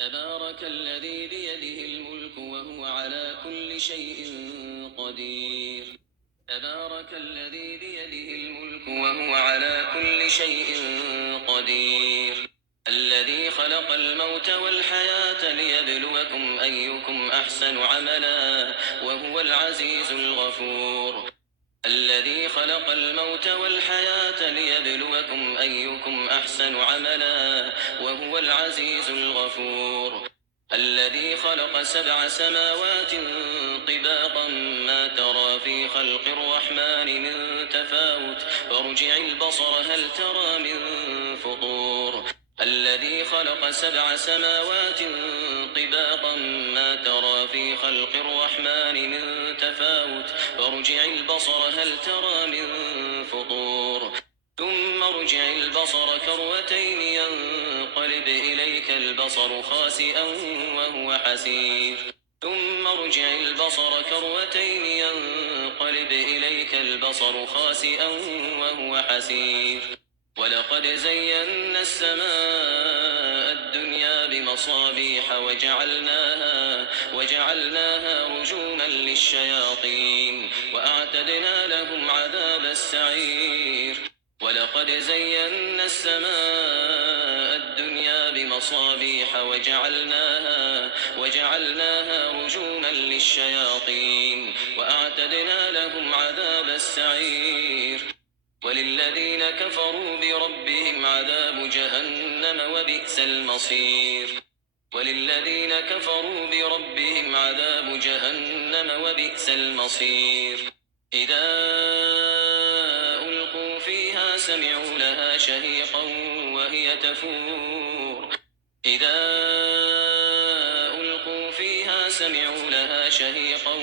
تبارك الذي بيده الملك وهو على كل شيء قدير. تبارك الذي بيده الملك وهو على كل شيء قدير. الذي خلق الموت والحياة ليبلوكم أيكم أحسن عملا وهو العزيز الغفور. الذي خلق الموت والحياة ليبلوكم أيكم أحسن عملا وهو العزيز الغفور. الذي خلق 7 سماوات طباقا ما ترى في خلق الرحمن من تفاوت فارجع البصر هل ترى من فطور. الذي خلق 7 سماوات طباقا ما ترى في خلق الرحمن من تفاوت فارجع البصر هل ترى من فطور. ثم ارجع البصر كرتين ينقلب إليك البصر خاسئا وهو حسير. ثم ارجع البصر كرتين ينقلب إليك البصر خاسئا وهو حسير. ولقد زينا السماء الدنيا بمصابيح وجعلناها رجوما للشياطين وأعتدنا لهم عذاب السعير. ولقد زينا السماء الدنيا بمصابيح وجعلناها رجوما للشياطين وأعتدنا لهم عذاب السعير. وللذين كفروا بربهم عذاب جهنم وبئس المصير. وللذين كفروا بربهم عذاب جهنم وبئس المصير. إذا ألقوا فيها سمعوا لها شهيقا وهي تفور. إذا ألقوا فيها سمعوا لها شهيقا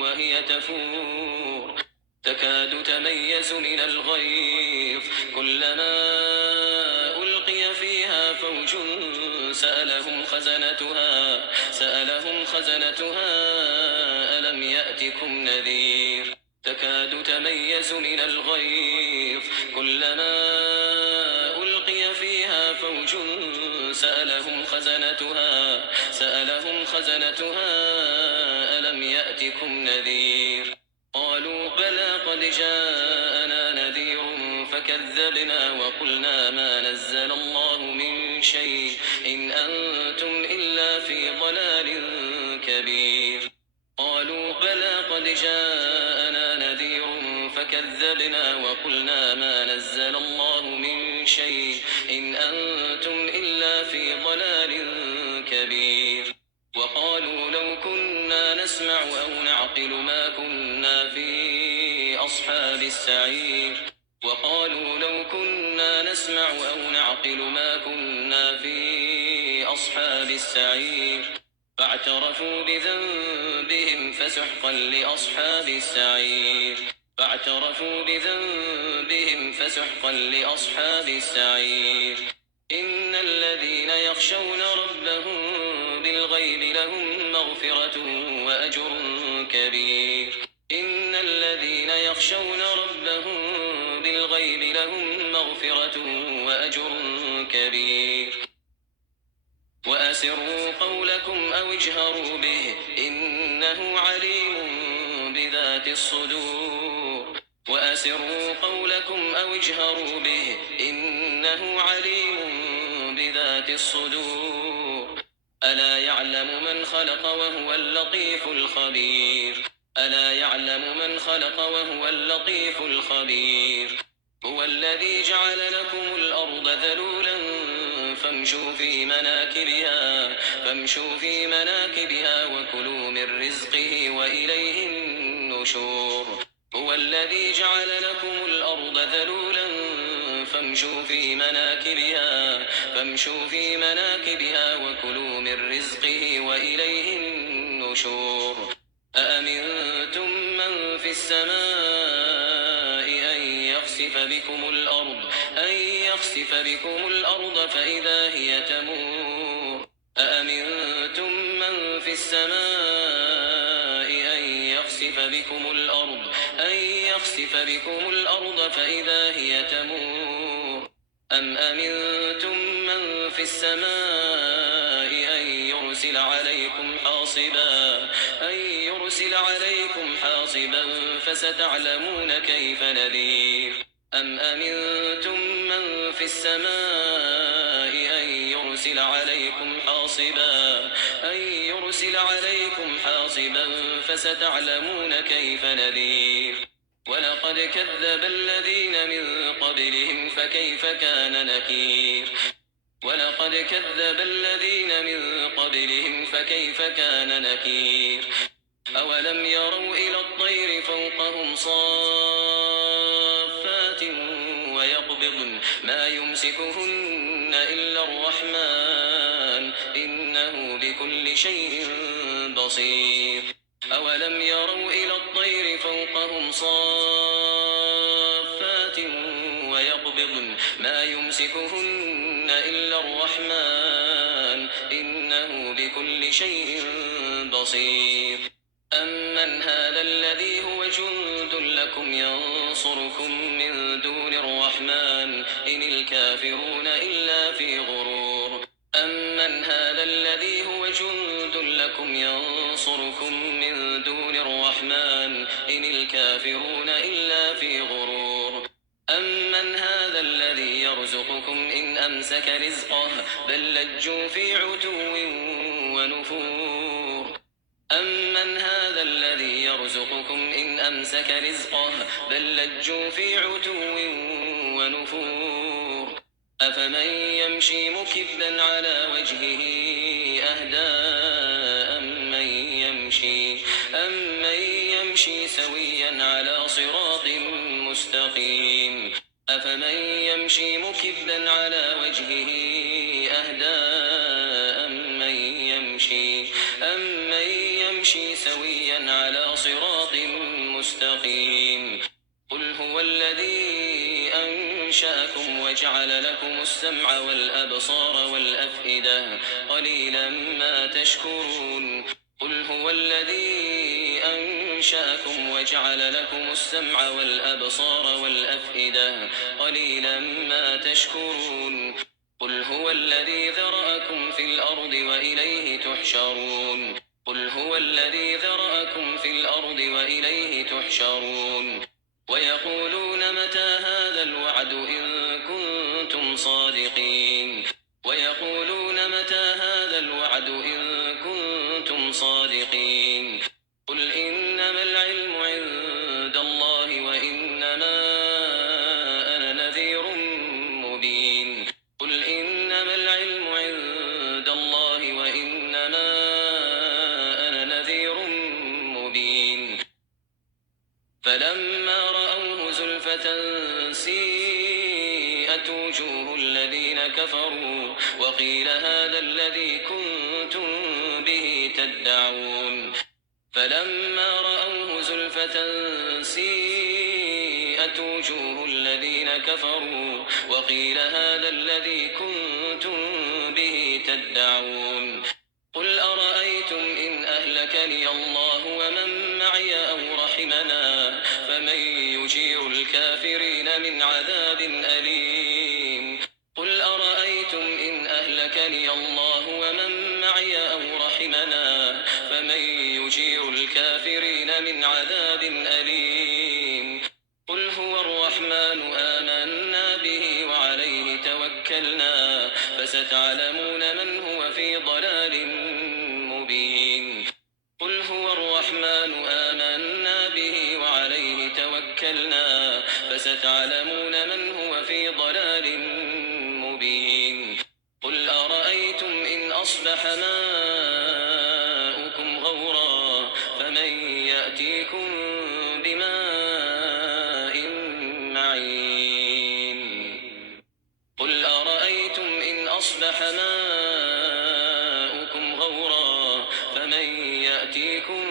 وهي تفور تكاد تميز من الغيظ كلما ألقي فيها فوج سألهم خزنتها ألم يأتكم نذير. تكاد تميز من الغيظ كلما ألقي فيها فوج سألهم خزنتها ألم يأتكم نذير. قالوا بلى قد جاءنا نذير فكذبنا وقلنا ما نزل الله من شيء إن أنتم إلا في ضلال كبير. قالوا بلى قد جاءنا نذير فكذبنا وقلنا ما نزل الله من شيء إن أنتم إلا في ضلال كبير. وقالوا لو كنا نسمع أو نعقل ما كنا في أصحاب السعير. وقالوا لو كنا نسمع أو نعقل ما كنا في أصحاب السعير. فاعترفوا بذنبهم فسحقا لأصحاب السعير. إن الذين يخشون ربهم بالغيب لهم مغفرة وأجر كبير. إن الذين يخشون ربهم بالغيب لهم مغفرة وأجر كبير. وأسروا قولكم أو اجهروا به إنه عليم بذات الصدور. وأسروا قولكم أو اجهروا به إنه عليم بذات الصدور. ألا يعلم من خلق وهو اللطيف الخبير. هو الذي جعل لكم الأرض ذلولا فامشوا في مناكبها وكلوا من رزقه وإليه النشور. هو الذي جعل لكم الأرض ذلولا فامشوا في مناكبها وكلوا من رزقه وإليه النشور. أأمنتم من في السماء أن يخسف بكم الأرض فإذا هي تمور. أأمنتم من في السماء أن يخسف بكم الأرض فإذا هي تمور. أم أمنتم من في السماء أن حاصبا أن يرسل عليكم حاصبا فستعلمون كيف نذير أم أمنتم من في السماء أن يرسل عليكم حاصبا فستعلمون كيف نذير ولقد كذب الذين من قبلهم فكيف كان نكير أولم يروا إلى الطير فوقهم صافات ويقبضن ما يمسكهن إلا الرحمن إنه بكل شيء بصير أولم يروا إلى الطير فوقهم صافات ويقبضن ما يمسكهن إلا الرحمن إنه بكل شيء بصير أمن هذا الذي هو جند لكم ينصركم من دون الرحمن إن الكافرون إلا في غرور أمن هذا الذي هو جند لكم ينصركم من دون الرحمن إن الكافرون إلا في غرور أمن هذا الذي يرزقكم إن أمسك رزقه بل لجوا في عتو ونفور أمن هذا الذي يرزقكم إن أمسك رزقه بل لجوا في عتو ونفور أفمن يمشي مكبا على وجهه أهدى أمن يمشي سويا على صراط مستقيم أفمن يمشي مكبا على وجهه أهدى أمن يمشي سويا على صراط مستقيم قل هو الذي أنشأكم وجعل لكم السمع والأبصار والأفئدة قليلا ما تشكرون قل هو الذي أنشأكم وجعل لكم السمع والأبصار والأفئدة قليلا ما تشكرون قل هو الذي ذرأكم في الأرض وإليه تحشرون ويقولون متى هذا الوعد إن كنتم صادقين قل إنما العلم عند الله وإنما أنا نذير مبين فلما رأوه زلفة سيئت وجوه الذين كفروا وقيل هذا الذي كنتم به تدعون فلما رأوه زلفة سيئت وجوه الذين كفروا وقيل هذا الذي كنتم به تدعون قل أرأيتم إن أهلكني الله ومن معي أو رحمنا فمن يجير الكافرين من عذاب أليم قل أرأيتم إن أهلكني الله ومن معي أو رحمنا فمن يجير الكافرين من عذاب أليم قل هو الرحمن آمنا به وعليه توكلنا فستعلمون من هو في ضلال مبين قل هو الرحمن آمنا به وعليه توكلنا فستعلمون من هو في ضلال مبين قل أرأيتم إن أصبح ماؤكم غورا فمن يأتيكم بماء معين قل أرأيتم إن أصبح ماؤكم غورا فمن يأتيكم